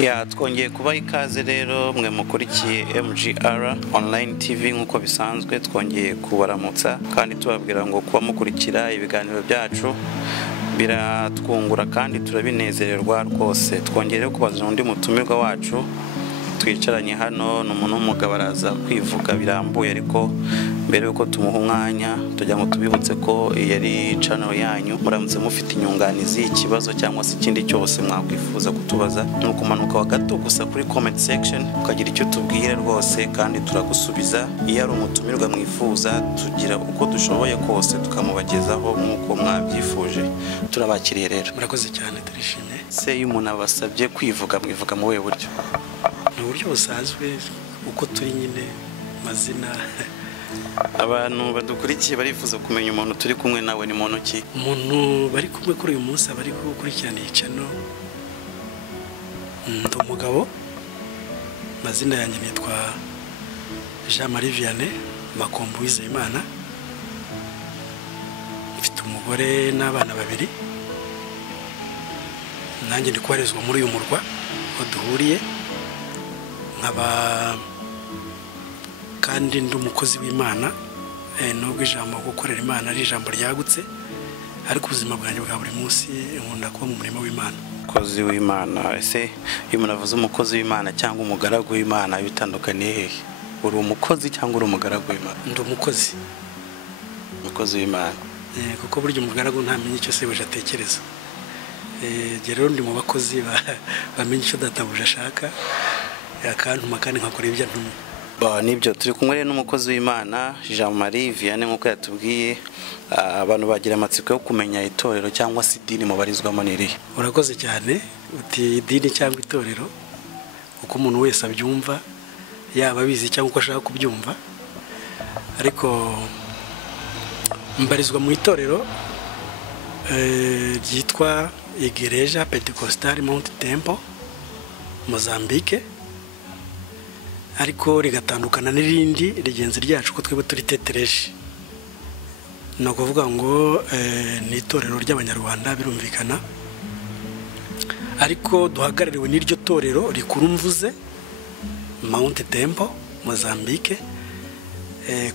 Ya twongeye kuba ikaze rero mwe mukurikiye MGR online TV nkuko bisanzwe twongeye kubaramutsa kandi tubabwira ngo kuba mukurikira ibiganiro byacu biratwungura kandi turabinezererwa rwose. Twongeye kubaza undi mutumirwa wacu twicaranye hano n'umuntu w'umugabo araza kwivuga birambuye, ariko mbere yuko tumuha umwanya tujya ngo tubibutse ko yari channel yanyu. Muramutse mufite inyunganizi, ikibazo cyangwa se ikindi cyose mwakwifuza kutubaza, nuko manuka wagato gusa kuri comment section ukagira icyo tubwire rwose kandi turagusubiza. Iyo ari umutumirwa mwifuza tugira uko dushoboye kose tukamubagezaho nkuko mwabyifuje. Turabakiriye rero. Murakoze cyane, turishimye. Se iyo umuntu abasabye kwivuga mwivuga mu we buryo? Uburyo busanzwe uko turi nyine mazina. Abantu badukurikiye barifuza kumenya umuntu turi kumwe nawe ni muntu ki? Umuntu bari kumwe kuri uyu munsi abari gukurikirana icano ndumugabo, mazina yanjye nitwa V.M Uwizeyimana. Mfite umugore n'abana babiri, nanjye ndi kubarizwa muri uyu murwa aho duhuriye, nkaba kandi ndi umukozi w'Imana. Nubwo ijambo gukorera Imana ari ijambo ryagutse, ariko ubuzima bwanjye bwa buri munsi nkunda kuba mu murimo w'Imana. Umukozi w'Imana, ese iyo umuntu avuze umukozi w'Imana cyangwa umugaragu w'Imana bitandukaniye hehe? Uri umukozi cyangwa uri umugaragu w'Imana? Ndi umukozi. Umukozi w'Imana. Kuko burya umugaragu ntamenye icyo sebuja atekereza. Rero ndi mu bakozi bamenye icyo databuja ashaka, yakantuma kandi nkakora ibyo antumye. Nibyo turi kumwe rero n'umukozi w'Imana V.M nkuko yatubwiye. Abantu bagira amatsiko yo kumenya itorero cyangwa se idini mubarizwamo nirihe? Urakoze cyane. Uti idini cyangwa itorero uko umuntu wese abyumva, yaba abizi cyangwa uko ashaka kubyumva, ariko mbarizwa mu itorero ryitwa Iglesia Pentecostal Mount Temple Mozambique, ariko rigatandukana n'irindi rigenzi ryacu ko twebwe turi tetereje. No kuvuga ngo ni itorero ry'abanyarwanda birumvikana, ariko duhagarariwe n'iryo torero rikuru mvuze Mount Temple Mozambique.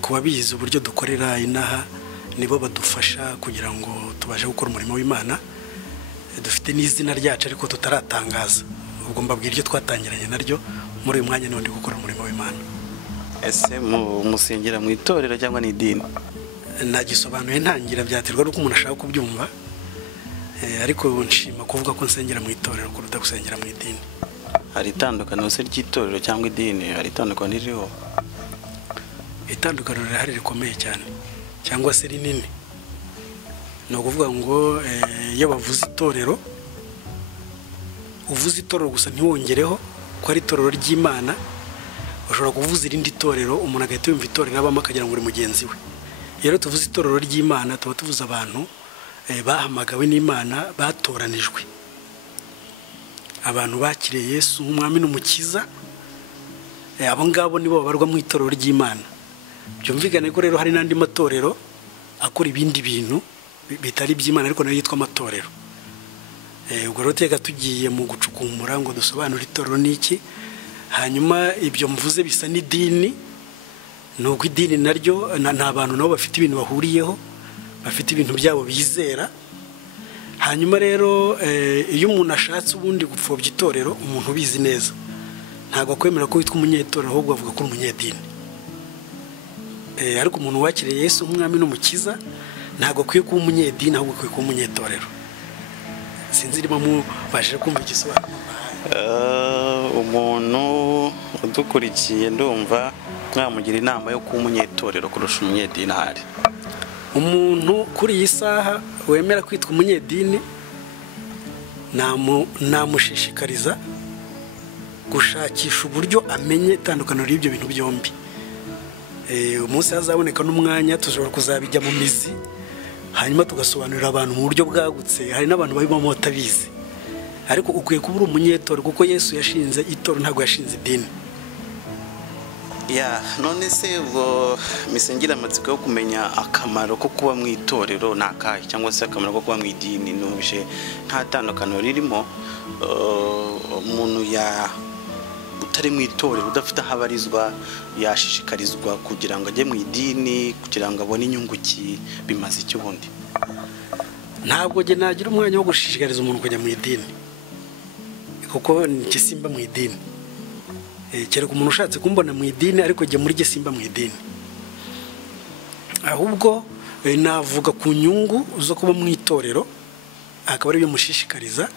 Kuba bizi uburyo dukorera inaha nibo badufasha kugira ngo tubashe gukora umurimo w'Imana. Dufite n'izina ryacu ariko tutaratangaza, ubwo mbabwira iryo twatangiranye naryo muri uyu mwanya n'undi gukora umurimo w'Imana. Ese musengera mu itorero cyangwa ni idini? Nagisobanuye ntangira, byaterwa n'uko umuntu ashaka kubyumva, ariko nshima kuvuga ko nsengera mu itorero kuruta gusengera mu idini. Hari itandukaniro se ry'itorero cyangwa idini? Hari itandukaniro ririho? Itandukaniro rihari rikomeye cyane cyangwa se rinini. No kuvuga ngo iyo bavuze itorero, uvuze itorero gusa ntiwongereho ko ari itorero ry'Imana. Ushobora kuvuza irindi torero umuntu agahita yumva itorero abamo akagira ngo uri mugenzi we. Rero tuvuze itorero ry'Imana tuba tuvuze abantu bahamagawe n'Imana, batoranijwe, abantu bakiriye Yesu nk'umwami n'umukiza. Abo ngabo nibo babarwa mu itorero ry'Imana. Byumvikane ko rero hari n'andi matorero akora ibindi bintu bitari by'Imana ariko nayo yitwa amatorero. Ubwo rero tega tugiye mu gucukumbura ngo dusobanure itorero n'iki, hanyuma ibyo mvuze bisa n'idini. Nuko idini naryo nta bantu nabo bafite ibintu bahuriyeho, bafite ibintu byabo bizera. Hanyuma rero iyo umuntu ashatse ubundi gupfobya itorero, umuntu ubizi neza ntabwo akwemera ko witwa umunyetorero, ahubwo avuga ko uri umunyedini. Ariko umuntu wakiriye Yesu nk'umwami n'umukiza ntabwo akwiye kuba umunyedini, ahubwo akwiye kuba umunyetorero. Sinzi niba mubashije kumva igisobanuro. Umuntu udukurikiye ndumva mwamugira inama yo kuba umunyetorero kurusha umunyedini ahari. Umuntu kuri iyi saha wemera kwitwa umunyedini, namushishikariza gushakisha uburyo amenye itandukaniro y'ibyo bintu byombi. Umunsi hazaboneka n'umwanya tushobora kuzabijya mu mizi, hanyuma tugasobanurira abantu mu buryo bwagutse. Hari n'abantu babibamo batabizi, ariko ukwiye kuba uri umunyetorero kuko Yesu yashinze itorero, ntabwo yashinze idini. None se ubwo misengera amatsiko yo kumenya akamaro ko kuba mu itorero nakahe cyangwa se akamaro ko kuba mu idini, nubije nta tandukaniro ririmo. Umuntu utari mu itorero udafite ahabarizwa yashishikarizwa kugira ngo ajye mu idini kugira ngo abone inyungu ki bimaze icyo ubundi? Ntabwo je nagira umwanya wo gushishikariza umuntu kujya mu idini kuko njye simba mu idini. Kereka umuntu ushatse kumbona mu idini ariko njye muri njye simba mu idini. Ahubwo navuga ku nyungu zo kuba mu itorero akaba ari byo mushishikariza.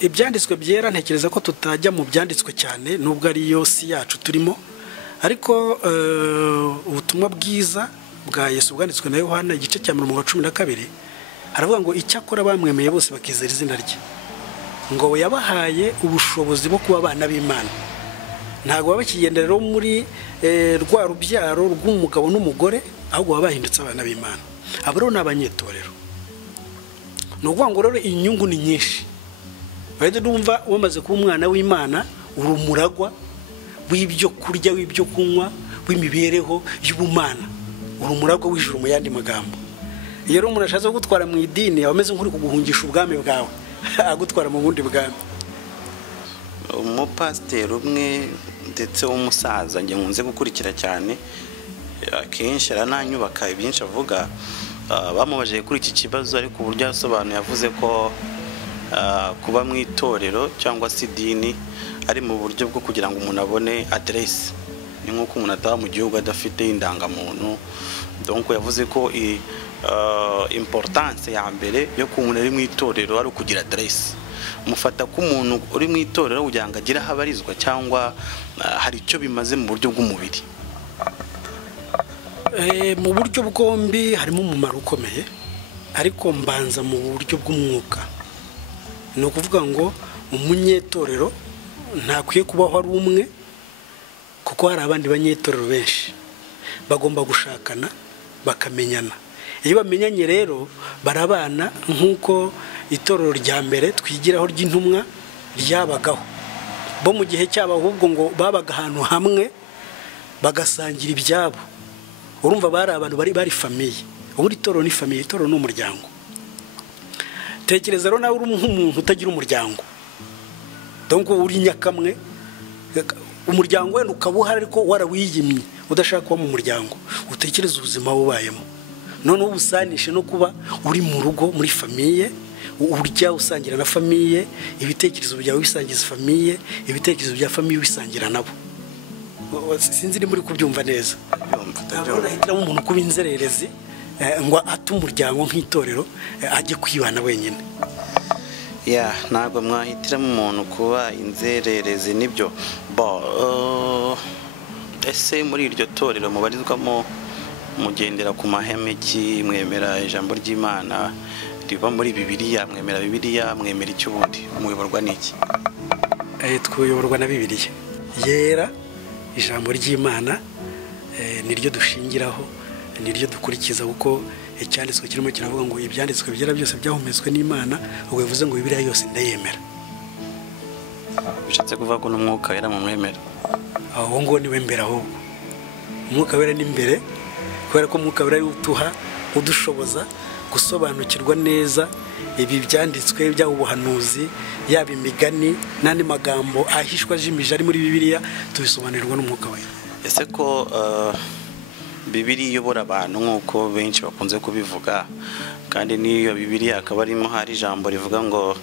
Ibyanditswe byera ntekereza ko tutajya mu byanditswe cyane nubwo ari yo si yacu turimo, ariko ubutumwa bwiza bwa Yesu bwanditswe na Yohana igice cya 12 haravuga ngo icyakora bamwemeye bose bakizera izina rye ngo we yabahaye ubushobozi bwo kuba abana b'Imana. Ntabwo babakigendera rero muri rwa rubyaro rw'umugabo n'umugore, ahubwo babahindutse abana b'Imana. Abo rero n'abanyetorero. Nuvuga ngo rero inyungu ni nyinshi. Bade ndumva wamaze kuba umwana w'Imana urumuragwa w'ibyo kurya w'ibyo kunywa w'imibereho y'ubumana, urumuragwa w'ijuru mu yandi magambo. Iyo rero umuntu ashatse gutwara mu idini abameze nk'uri kuguhungisha ubwami bwawe agutwara mu bundi bwami. Umupasiteri umwe ndetse w'umusaza njye nkunze gukurikira cyane akenshi arananyubaka ibyinshi avuga, bamubajije kuri iki kibazo ariko uburyo yasobanuye yavuze ko kuba mu itorero cyangwa se idini ari mu buryo bwo kugira ngo umuntu abone aderesi. Ni nk'uko umuntu ataba mu gihugu adafite indangamuntu. Donc yavuze ko importance ya mbere yo kuba umuntu ari mu itorero ari ukugira aderesi. Mufata ko umuntu uri mu itorero kugira ngo agire ahabarizwa cyangwa hari icyo bimaze mu buryo bw'umubiri? Mu buryo bwombi harimo umumaro ukomeye, ariko mbanza mu buryo bw'umwuka. Ni ukuvuga ngo umunyetorero ntakwiye kubaho ari umwe, kuko hari abandi banyetorero benshi bagomba gushakana bakamenyana. Iyo bamenyanye rero barabana nk'uko itorero rya mbere twigiraho ry'intumwa ryabagaho. Bo mu gihe cyabo ahubwo ngo babaga ahantu hamwe bagasangira ibyabo. Urumva bari abantu bari famiye. Ubu itorero ni famiye, itorero ni umuryango. Tekereza rero nawe uri nk'umuntu utagira umuryango. Donc uri nyakamwe, umuryango wenda ukabuha ariko warawiyimye udashaka kuba mu muryango. Utekereza ubuzima bubayemo. None ubusanishe no kuba uri mu rugo muri famiye, urya usangira na famiye, ibitekerezo byawe bisangiza famiye, ibitekerezo bya famiye bisangira nabo. Sinzi ni muri kubyumva neza. Hitamo umuntu kuba inzererezi ngo atumuryango nk'itorero ajye kwibana wenyine. Ntabwo mwahitiramo umuntu kuba inzererezi nibyo. Ese muri iryo torero mubarizwamo mugendera ku mahame ki? Mwemera ijambo ry'Imana riva muri Bibiliya? Mwemera Bibiliya? Mwemera icyo ubundi? Muyoborwa n'iki? Twiyoborwa na Bibiliya yera, ijambo ry'Imana niryo dushingiraho, niryo dukurikiza, kuko icyanditswe kirimo kiravuga ngo ibyanditswe byera byose byahumetswe n'Imana. Ubwo bivuze ngo Bibiliya yose ndayemera. Bishatse kuvuga ko n'umwuka wera mu mwemera? Aho ngo niwe mbere, ahubwo umwuka wera ni imbere, kubera ko umwuka wera ari utuha udushoboza gusobanukirwa neza ibi byanditswe bya ubuhanuzi, yaba imigani n'andi magambo ahishwa jimije ari muri Bibiliya, tubisobanurirwa n'umwuka wera. Ese ko Bibiliya iyobora abantu nk'uko benshi bakunze kubivuga, kandi n'iyo Bibiliya akaba arimo hari ijambo rivuga ngo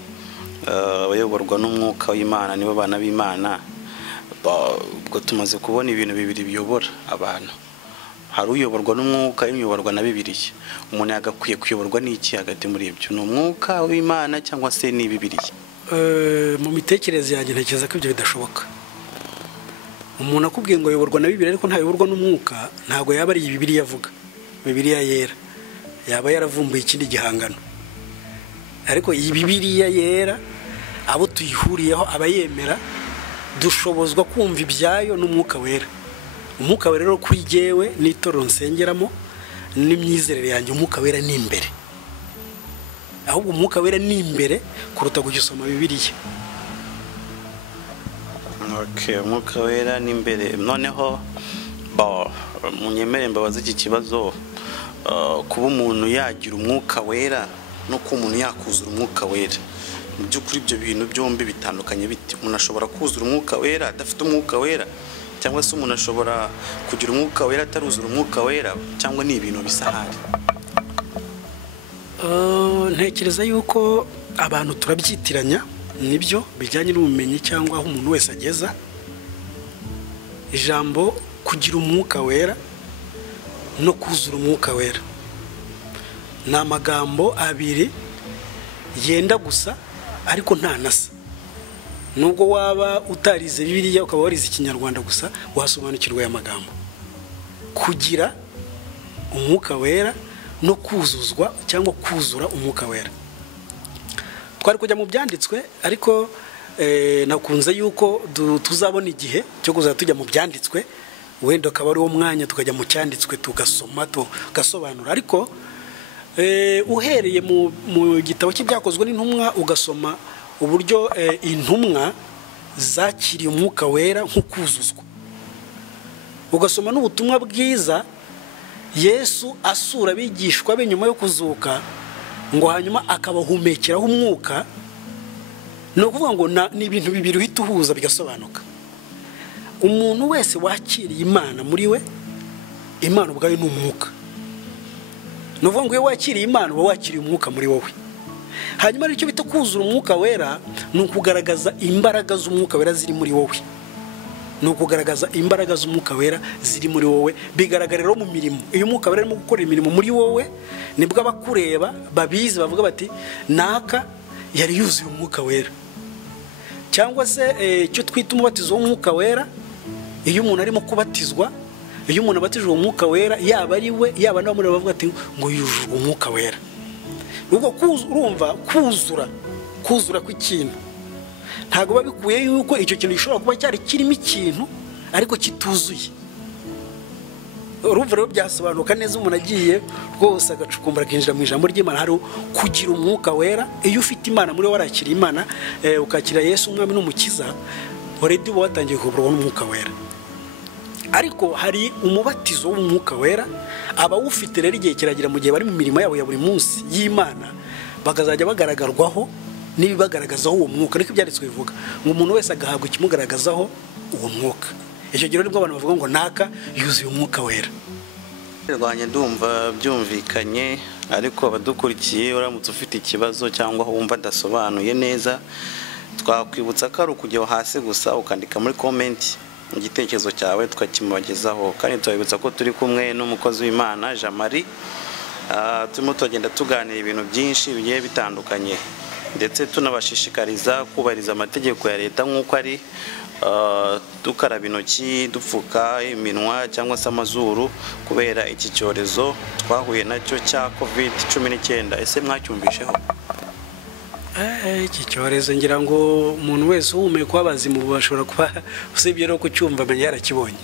abayoborwa n'umwuka w'Imana nibo bana b'Imana, ubwo tumaze kubona ibintu bibiri biyobora abantu. Hari uyoborwa n'umwuka, uyoborwa na Bibiliya. Umuntu yagakwiye kuyoborwa n'iki hagati muri ibyo? Ni umwuka w'Imana cyangwa se ni Bibiliya? Mu mitekerereze yanjye ntekereza ko ibyo bidashoboka. Umuntu akubwiye ngo ayoborwa na Bibiliya ariko ntayoborwa n'umwuka, ntabwo yaba ari Bibiliya avuga. Bibiliya yera yaba yaravumbuye ikindi gihangano. Ariko iyi Bibiliya yera abo tuyihuriyeho abayemera dushobozwa kumva ibyayo n'umwuka wera. Umwuka wera rero kuri jewe n'itorero nsengeramo n'imyizerere yanjye, umwuka wera ni imbere. Ahubwo umwuka wera ni imbere kuruta gusoma Bibiliya. Umwuka wera ni imbere. Noneho munyemere mbabaza iki kibazo, kuba umuntu yagira umwuka wera no kuba umuntu yakuzura umwuka wera mu by'ukuri ibyo bintu byombi bitandukanye biti umuntu ashobora kuzura umwuka wera adafite umwuka wera cyangwa se umuntu ashobora kugira umwuka wera ataruzura umwuka wera cyangwa ni ibintu bisahari? Ntekereza yuko abantu turabyitiranya nibyo bijyanye n'ubumenyi cyangwa aho umuntu wese ageza. Ijambo kugira umwuka wera no kuzura umwuka wera ni amagambo abiri yenda gusa ariko nta nasa. Nubwo waba utarize Bibiliya ukaba warize Ikinyarwanda gusa wasobanukirwa aya magambo. Kugira umwuka wera no kuzuzwa cyangwa kuzura umwuka wera. Twari kujya mu byanditswe ariko nakunze yuko tuzabona igihe cyo kuzajya tujya mu byanditswe, wenda akaba ari wo mwanya tukajya mu cyanditswe tugasoma tugasobanura. Ariko uhereye mu gitabo cy'ibyakozwe n'intumwa ugasoma uburyo intumwa zakiriye umwuka wera nk'ukuzuzwa, ugasoma n'ubutumwa bwiza Yesu asura abigishwa be nyuma yo kuzuka ngo hanyuma akabahumekeraho umwuka. No kuvuga ngo ni ibintu bibiri uhita uhuza bigasobanuka. Umuntu wese wakiriye Imana muri we, Imana ubwayo ni umwuka. No kuvuga ngo iyo wakiriye Imana uba wakiriye umwuka muri wowe. Hanyuma icyo bita kuzura umwuka wera ni ukugaragaza imbaraga z'umwuka wera ziri muri wowe. Ni ukugaragaza imbaraga z'umwuka wera ziri muri wowe, bigaragarira mu mirimo. Iyo umwuka wera arimo gukora imirimo muri wowe nibwo abakureba babizi bavuga bati naka yari yuzuye umwuka wera. Cyangwa se icyo twita umubatizo w'umwuka wera, iyo umuntu arimo kubatizwa, iyo umuntu abatijwe umwuka wera yaba ari we yaba n'abamuri bavuga ati ngo yujuje umwuka wera. Ubwo urumva kuzura kw'ikintu ntago babikuye yuko icyo kintu gishobora kuba cyari kirimo ikintu ariko kituzuye. Urumva rero byasobanuka neza umuntu agiye rwose agacukumbura akinjira mu ijambo ry'Imana. Hari kugira umwuka wera iyo ufite Imana muri wowe, warakira Imana ukakira Yesu umwami n'umukiza, already uba watangiye kuyoborwa n'umwuka wera. Ariko hari umubatizo w'umwuka wera abawufite rero igihe kiragira mu gihe bari mu mirimo yabo ya buri munsi y'Imana bakazajya bagaragarwaho n'ibibagaragazaho uwo mwuka. Ariko ibyanditswe bivuga ngo umuntu wese agahabwa ikimugaragazaho uwo mwuka. Icyo gihe nibwo abantu bavuga ngo naka yuzuye umwuka wera. Rwanya ndumva byumvikanye, ariko abadukurikiye uramutse ufite ikibazo cyangwa wumva adasobanuye neza, twakwibutsa ko ari ukujya hasi gusa ukandika muri comment igitekerezo cyawe tukakimubagezaho. Kandi twabibutsa ko turi kumwe n'umukozi w'Imana Jean Marie, turimo tugenda tuganira ibintu byinshi bigiye bitandukanye, ndetse tunabashishikariza kubahiriza amategeko ya leta nk'uko ari, dukaraba intoki, dupfuka iminwa cyangwa se amazuru kubera iki cyorezo twahuye nacyo cya COVID-19. Ese mwacyumvisheho? Iki cyorezo ngira ngo umuntu wese uhumeka wabazimu bashobora kuba usibye no kucyumva amenye yarakibonye.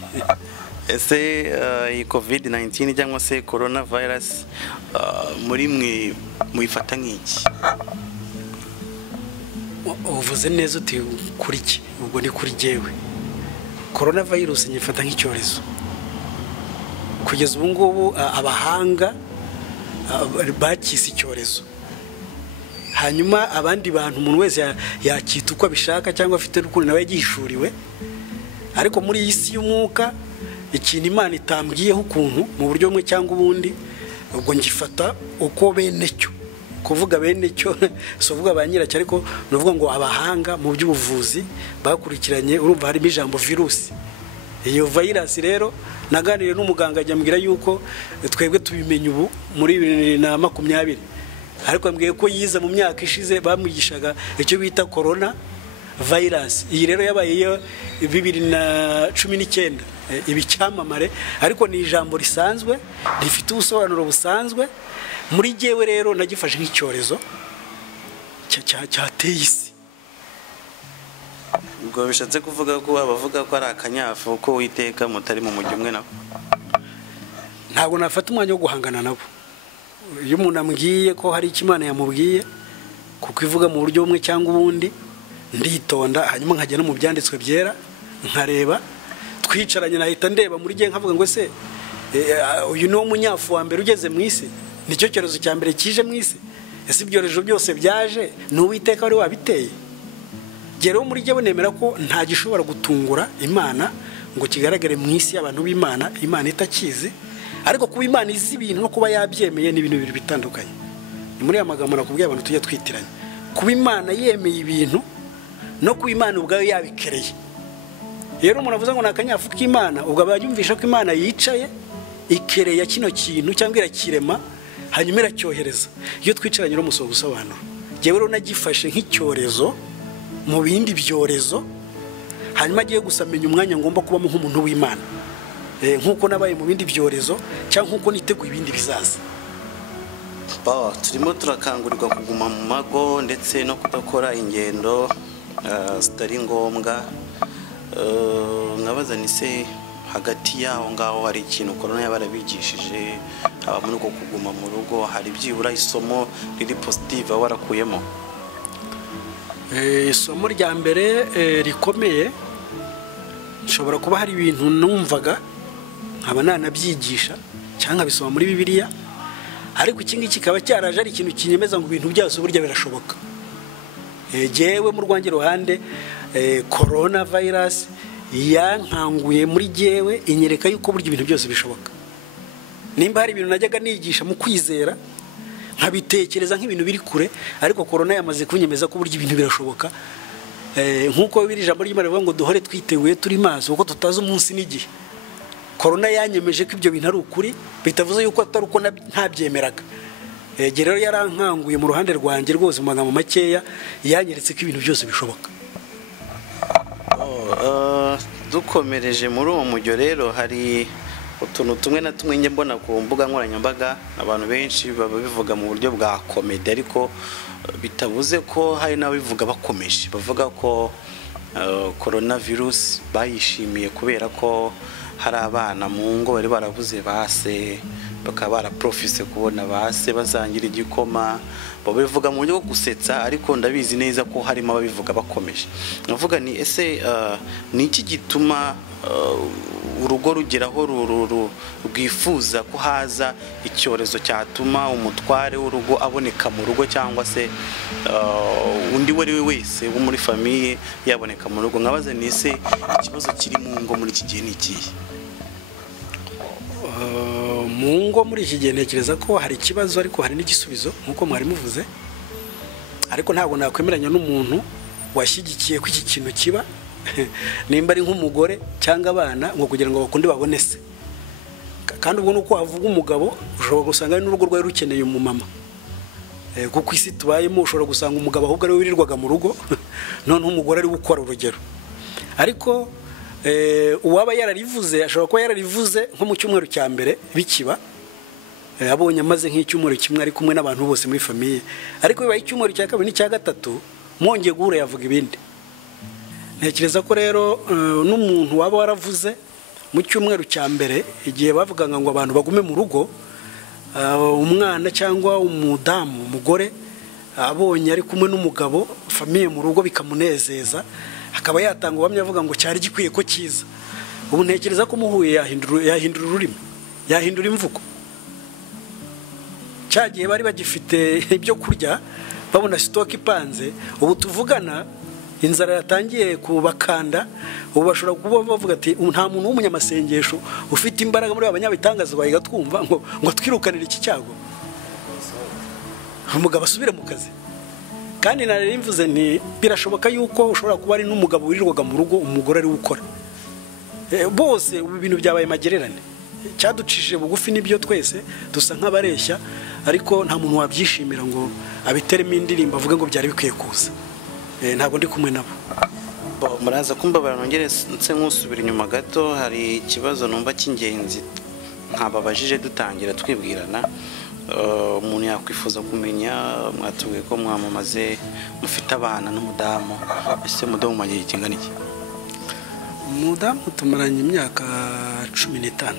Ese iyi COVID-19 cyangwa se coronavirus muri mwe muyifata nk'iki? Uvuze neza uti kuri iki? Ubwo ni kuri jewe. Coronavirus nyifata nk'icyorezo. Kugeza ubu ngubu abahanga bakise icyorezo, hanyuma abandi bantu umuntu wese yakita uko abishaka cyangwa afite n'ukuri nawe yagishuriwe. Ariko muri iyi si y'umwuka ikintu Imana itambwiyeho ukuntu mu buryo bumwe cyangwa ubundi, ubwo ngifata uko bene cyo. Kuvuga bene cyo so vuga ba nyiracyo, ariko nuvuga ngo abahanga mu by'ubuvuzi bakurikiranye, urumva harimo ijambo virusi. Iyo virus rero naganiriye n'umuganga ajyambwira yuko twebwe tubimenye ubu muri 2020, ariko ambwiye ko yize mu myaka ishize bamwigishaga icyo bita corona virus. Iyi rero yabaye 2019 ibicyamamare, ariko ni ijambo risanzwe rifite ubusobanuro busanzwe. Muri jewe rero nagifashe nk'icyorezo cyateye isi. Ubwo bishatse kuvuga ko abavuga ko ari akanyafu ko Uwiteka mutari mu mujyi umwe nabo? Ntabwo nafata umwanya wo guhangana nabo. Iyo umuntu ambwiye ko hari icyo Imana yamubwiye kuko ivuga mu buryo bumwe cyangwa ubundi, nditonda hanyuma nkajya no mu byanditswe byera nkareba. Twicaranye nahita ndeba muri gihe nkavuga ngo ese uyu ni wo munyafu wa mbere ugeze mu isi, nicyo cyorezo cya mbere kije mu isi. ese ibyorezo byose byaje ni Uwiteka wari wabiteye. Rero muri jye nemera ko nta gishobora gutungura Imana ngo kigaragare mu isi y'abantu b'Imana, Imana itakizi, ariko kuba Imana izi ibintu no kuba yabyemeye ni ibintu bibiri bitandukanye. Ni muri amagambo nakubwiye abantu tujya twitiranya, kuba Imana yemeye ibintu no kuba Imana ubwayo yabikereye. Rero umuntu avuze ngo nakanyafu k'Imana, ubwo abayumvisha ko Imana yicaye ikereye kino kintu cyangwa irakirema hanyuma iracyohereza. Iyo twicaranye no musogo gusobanura, jewe rero nagifashe nk'icyorezo mu bindi byorezo, hanyuma agiye gusamenya umwanya ngomba kubamo nk'umuntu w'Imana, nk'uko nabaye mu bindi byorezo cyangwa nk'uko niteguye ibindi bizaza. Turimo turakangurirwa kuguma mu mago ndetse no kudakora ingendo zitari ngombwa. Nkabaza ni se hagati yaho ngaho hari ikintu corona yabarabigishije, aba muri uko kuguma mu rugo hari byibura isomo riri positive warakuyemo? Isomo rya mbere rikomeye, nshobora kuba hari ibintu numvaga nkaba nanabyigisha cyangwa bisoma muri Bibiliya, ariko iki ngiki kikaba cyaraje ari ikintu kinyemeza ngo ibintu byose burya birashoboka. Jewe mu rwange ruhande corona virus yankanguye muri jewe, inyereka yuko burya ibintu byose bishoboka. Nimba hari ibintu najyaga nigisha mu kwizera nkabitekereza nk'ibintu biri kure, ariko corona yamaze kunyemeza ko burya ibintu birashoboka. Nkuko biri ijambo ry'Imana rivuga ngo duhore twiteguye turi maso kuko tutazi umunsi n'igihe. Corona yanyemeje ko ibyo bintu ari ukuri, bitavuze yuko atari uko ntabyemeraga. Rero yarankanguye mu ruhande rwanjye rwose, mu magambo makeya yanyeretse ko ibintu byose bishoboka. Dukomereje muri uwo mujyo rero, hari utuntu tumwe na tumwe njye mbona ku mbuga nkoranyambaga abantu benshi baba bivuga mu buryo bwa komedi, ariko bitavuze ko hari n'abivuga bakomeje, bavuga ko coronavirus bayishimiye kubera ko hari abana mu ngo bari barabuze base, bakaba baraprofise kubona base bazangira igikoma. Babivuga mu buryo bwo gusetsa, ariko ndabizi neza ko harimo ababivuga bakomeje. Navuga ni ese ni iki gituma urugo rugeraho rwifuza ko haza icyorezo cyatuma umutware w'urugo aboneka mu rugo, cyangwa se undi we wese wo muri famiye yaboneka mu rugo? Nkabaza ni ese ikibazo kiri mu ngo muri iki gihe ni ikihe? Mu ngo muri iki gihe ntekereza ko hari ikibazo, ariko hari n'igisubizo nk'uko mwari muvuze. Ariko ntabwo nakwemeranya n'umuntu washyigikiye ko iki kintu kiba, nimba ari nk'umugore cyangwa abana, ngo kugira ngo bakunde babone se. Kandi ubwo nuko wavuga umugabo, ushobora gusanga n'urugo rwawe rukeneye umumama. Kuko isi tubayemo ushobora gusanga umugabo ahubwo ari we wirirwaga mu rugo, noneho umugore ari gukora urugero. Ariko uwaba yararivuze ashobora kuba yararivuze nko mu cyumweru cya mbere bikiba, abonye amaze nk'icyumweru kimwe ari kumwe n'abantu bose muri famiye. Ariko bibaye icyumweru cya kabiri n'icya gatatu, mwongeye guhura yavuga ibindi. Ntekereza ko rero n'umuntu waba waravuze mu cyumweru cya mbere, igihe bavugaga ngo abantu bagume mu rugo, umwana cyangwa umudamu, umugore abonye ari kumwe n'umugabo, famiye mu rugo bikamunezeza, akaba yatanga ubuhamya avuga ngo cyari gikwiye ko kiza. Ubu ntekereza ko muhuye yahindura ururimi, yahindura imvugo. Cyagiye bari bagifite ibyo kurya, babona stock ipanze, ubu tuvugana inzara yatangiye kubakanda. Ubu bashobora kuba bavuga ati nta muntu w'umunyamasengesho ufite imbaraga muri abanyabitangaza bayiga twumva ngo twirukanire iki cyago, umugabo asubire mu kazi. Kandi nari mvuze ni birashoboka yuko ushobora kuba ari n'umugabo wirirwaga mu rugo, umugore ari gukora. Bose ubu bintu byabaye magererane, cyaducishije bugufi n'ibyo twese dusa nk'abareshya, ariko nta muntu wabyishimira ngo abiteremo indirimbo avuga ngo byari bikwiye kuza. Ntabwo ndi kumwe nabo. Muraza kumbabara nongere nse nk'usubira inyuma gato. Hari ikibazo numva cy'ingenzi nkababajije dutangira twibwirana. Umuntu yakwifuza kumenya, mwatubwiye ko mwamamaze mufite abana n'umudamu, ese mudamu mumaze kingana iki? Umudamu tumaranye imyaka 15,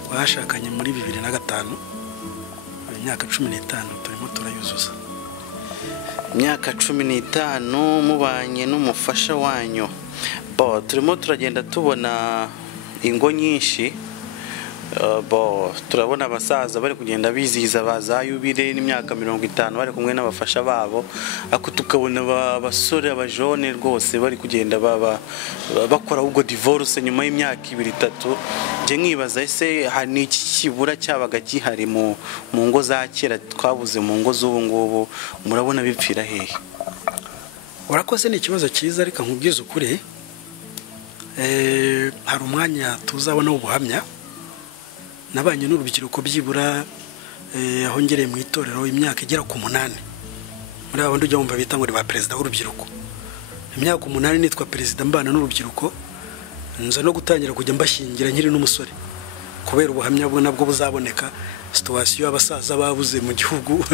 twashakanye muri 2005. Imyaka 15 turimo turayuzuza. Imyaka 15 mubanye n'umufasha wanyu. Turimo turagenda tubona ingo nyinshi turabona abasaza bari kugenda bizihiza baza yubire n'imyaka 50 bari kumwe n'abafasha babo, ako tukabona abasore abajone rwose bari kugenda bakora ubwo divorce nyuma y'imyaka 2-3. Je nkibaza ese hani iki kibura cyabaga gihari mu ngo za kera twabuze mu ngo z'ubu ngubu, murabona bipfira hehe? Urakoze, ni ikibazo cyiza, ariko nkubwiza ukuri, hari umwanya tuzabona ubuhamya nabanye n'urubyiruko byibura aho ngereye mu itorero imyaka igera ku 8. Muri abo ndujya wumva bita ngo ni ba perezida w'urubyiruko. Imyaka 8 nitwa perezida mbana n'urubyiruko, nza no gutangira kujya mbashyingira nkiri n'umusore, kubera ubuhamya bwo nabwo buzaboneka situation y'abasaza babuze mu gihugu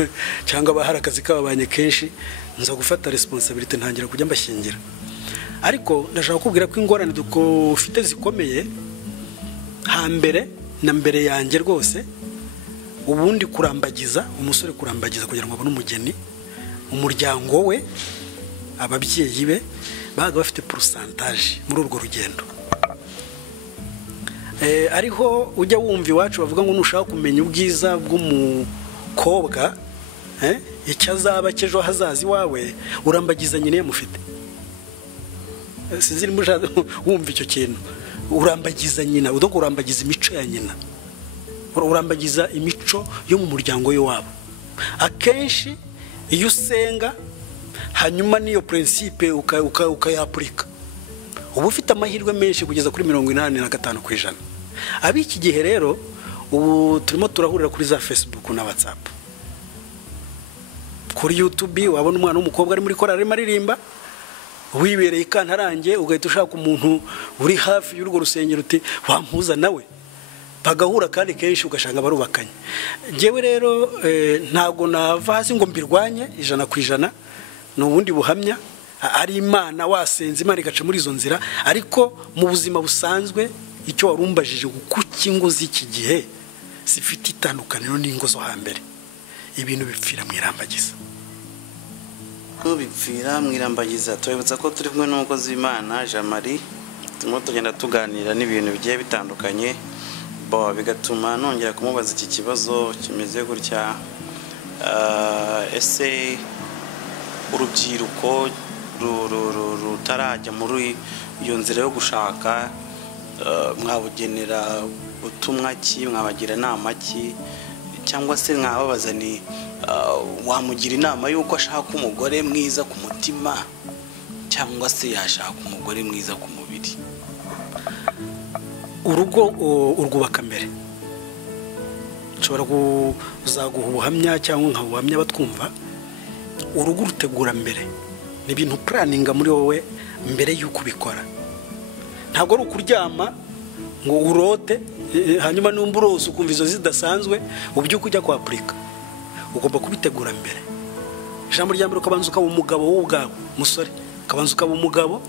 cyangwa bahara akazi kababanye kenshi, nza gufata responsibility ntangira kujya mbashyingira. Ariko ndashaka kubwira ko ingorane dufite zikomeye hambere na mbere yanjye rwose, ubundi kurambagiza umusore, kurambagiza kugira ngo abone umugeni, umuryango we, ababyeyi be baga bafite pourcentage muri urwo rugendo. Ariho ujya wumva iwacu bavuga ngo nushaka kumenya ubwiza bw'umukobwa icyo azaba cyejo hazazi wawe, urambagiza nyine mufite. Sinzi niba wumva icyo kintu, urambagiza nyina, udoko urambagiza imico ya nyina, urambagiza imico yo mu muryango we wabo. Akenshi iyo usenga hanyuma niyo principe ukayapurika, ubu ufite amahirwe menshi kugeza kuri 85%. Abiki gihe rero ubu turimo turahurira kuri za Facebook na WhatsApp, kuri YouTube wabona umwana w'umukobwa ari muri korari maririmba, wibereye ikantarange, ugahita ushaka umuntu uri hafi y'urwo rusengero uti wampuza nawe, bagahura kandi kenshi ugashanga barubakanye. Jewe rero ntago nava hasi ngo mbirwanye 100%, n'ubundi buhamya ari Imana wasenze Imana igaca muri izo nzira. Ariko mu buzima busanzwe icyo warumbajije kuki ngo z'iki gihe zifite itandukaniro n'ingo zo hambere, ibintu bipfira mwirambagiza. Bipfira mwirambagiza, twibutsa ko turi kumwe n'umukozi w'Imana Jean Marie, turimo tugenda tuganira n'ibintu bigiye bitandukanye, bigatuma nongera kumubaza iki kibazo kimeze gutya. Ese urubyiruko rutarajya muri iyo nzira yo gushaka, mwabugenera ubutumwa ki, mwabagira inama ki, cyangwa se mwababaza ni wamugira inama yuko ashaka umugore mwiza ku mutima cyangwa se yashaka umugore mwiza ku mubiri? Urugo urwubaka mbere, nshobora kuzaguha ubuhamya cyangwa nkabuhamya batwumva. Urugo rutegura mbere, ni ibintu planninga muri wowe mbere yuko ubikora. Ntabwo ari ukuryama ngo urote hanyuma numba urose ukumva izo zidasanzwe ubyuka ujya kwa Afrika. Ugomba kubitegura mbere. Ijambo rya mbere ukabanza ukaba umugabo wowe ubwawe, musore ukabanza ukaba umugabo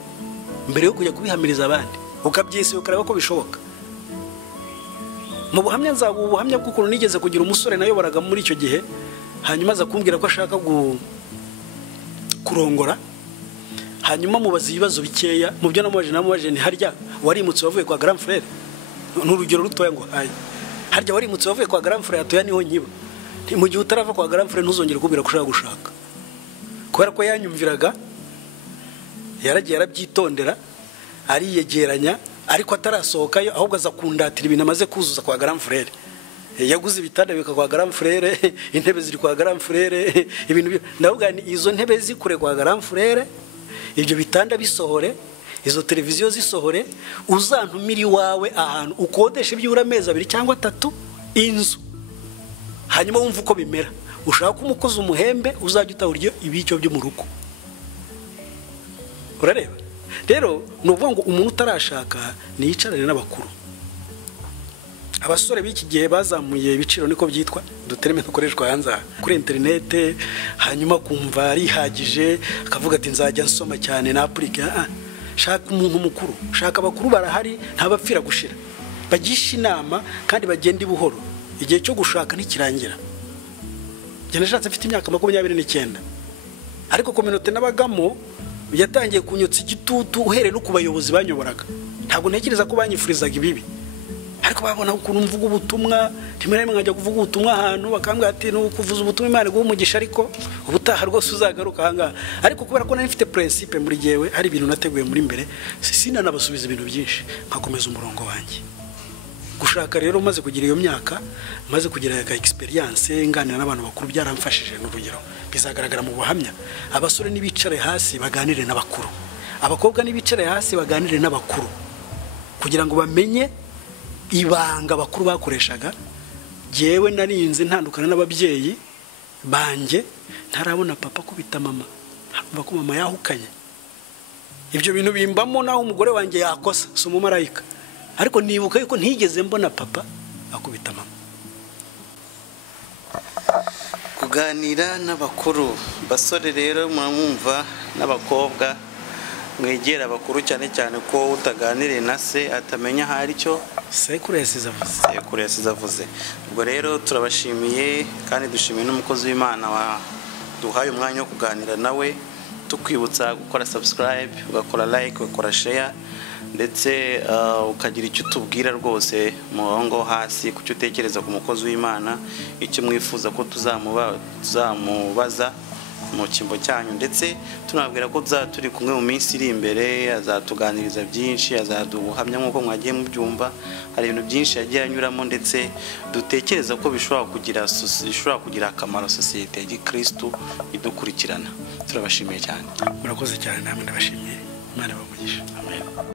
mbere yo kujya kubihamiriza abandi, ukabyise ukareba ko bishoboka. Mu buhamya nzabu ubuhamya bw'ukuntu nigeze kugira umusore nayoboraga muri icyo gihe, hanyuma aza kumbwira ko ashaka kurongora, hanyuma mubaza ibibazo bikeya. Mu byo namubaje ni harya warimutse wavuye kwa grand frère? N'urugero rutoya ngo harya warimutse wavuye kwa grand frère atoya niho nkiba. Mu gihe utarava kwa grand frère ntuzongere kubwira ko ushaka gushaka, kubera ko yanyumviraga, yaragiye arabyitondera, ariyegeranya, ariko atarasohokayo ahubwo aza kundatira ibintu amaze kuzuza kwa grand frère. Yaguze ibitanda bika kwa grand frère, intebe ziri kwa grand frère, ibintu ndavuga ni izo ntebe zikure kwa grand frère, ibyo bitanda bisohore, izo televiziyo zisohore, uzantumira wawe ahantu ukodesha ibyura amezi 2 cyangwa 3 inzu, hanyuma wumva uko bimera. Ushaka umukozi umuhembe uzajya utahuryo ibicyo byo mu rugo. Urareba rero nuvuga ngo umuntu utarashaka niyicarane n'abakuru. Abasore b'iki gihe bazamuye ibiciro niko byitwa, dutereme dukoreshwa hanze kuri internet, hanyuma kumva arihagije akavuga ati nzajya nsoma cyane na Afrika. Shaka umuntu mukuru, shaka abakuru barahari, ntabapfira gushira, bagisha inama kandi bagenda buhoro. Igihe cyo gushaka ntikirangira. Jye nashatse mfite imyaka 29, ariko community nabagamo yatangiye kunyotsa igitutu uhere no kubayobozi banyoboraga. Ntabwo ntekereza ko banyifurizaga ibibi, ariko babona ukuntu mvuga ubutumwa rimwe rimwe nkajya kuvuga ubutumwa ahantu bakambwira ati no kuvuza ubutumwa Imana iguha umugisha ariko ubutaha rwose uzagaruka ahangaha ariko kubera ko nari mfite principe muri jewe hari ibintu nateguye muri mbere sinanabasubiza ibintu byinshi nkakomeza umurongo wanjye gushaka rero maze kugira iyo myaka maze kugira experience nganira n'abantu bakuru byaramfashije n'urugero bizagaragara mu buhamya abasore nibicare hasi baganire n'abakuru abakobwa nibicare hasi baganire n'abakuru kugira ngo bamenye ibanga bakuru bakoreshaga jewe narinze ntandukana n'ababyeyi banje ntarabona papa kubita mama ntarumva ko mama yahukanye ibyo bintu bimbamo naho umugore wanjye yakosa si umumarayika ariko nibuka yuko ntigeze mbona papa akubita mama kuganira n'abakuru basore rero muramwumva n'abakobwa mwegera abakuru cyane cyane ko utaganiriye na se atamenya hari cyo sekuru yasize avuze ubwo rero turabashimiye kandi dushimiye n'umukozi w'Imana duhaye umwanya wo kuganira nawe tukwibutsa gukora subscribe ugakora like ugakora share ndetse ukagira icyo tubwira rwose murongo hasi kucyo utekereza ku mukozi w'Imana icyo mwifuza ko tuzamubaza mu kimbo cyanyu ndetse tunabwira ko turi kumwe mu minsi iri imbere azatuganiriza byinshi azaduhamya nk'uko mwagiye mubyumva hari ibintu byinshi yagiye anyuramo ndetse dutekereza ko bishobora kugira akamaro sosiyete ya Gikristo idukurikirana turabashimiye cyane murakoze cyane namwe ndabashimiye Imana ibamugishe amen.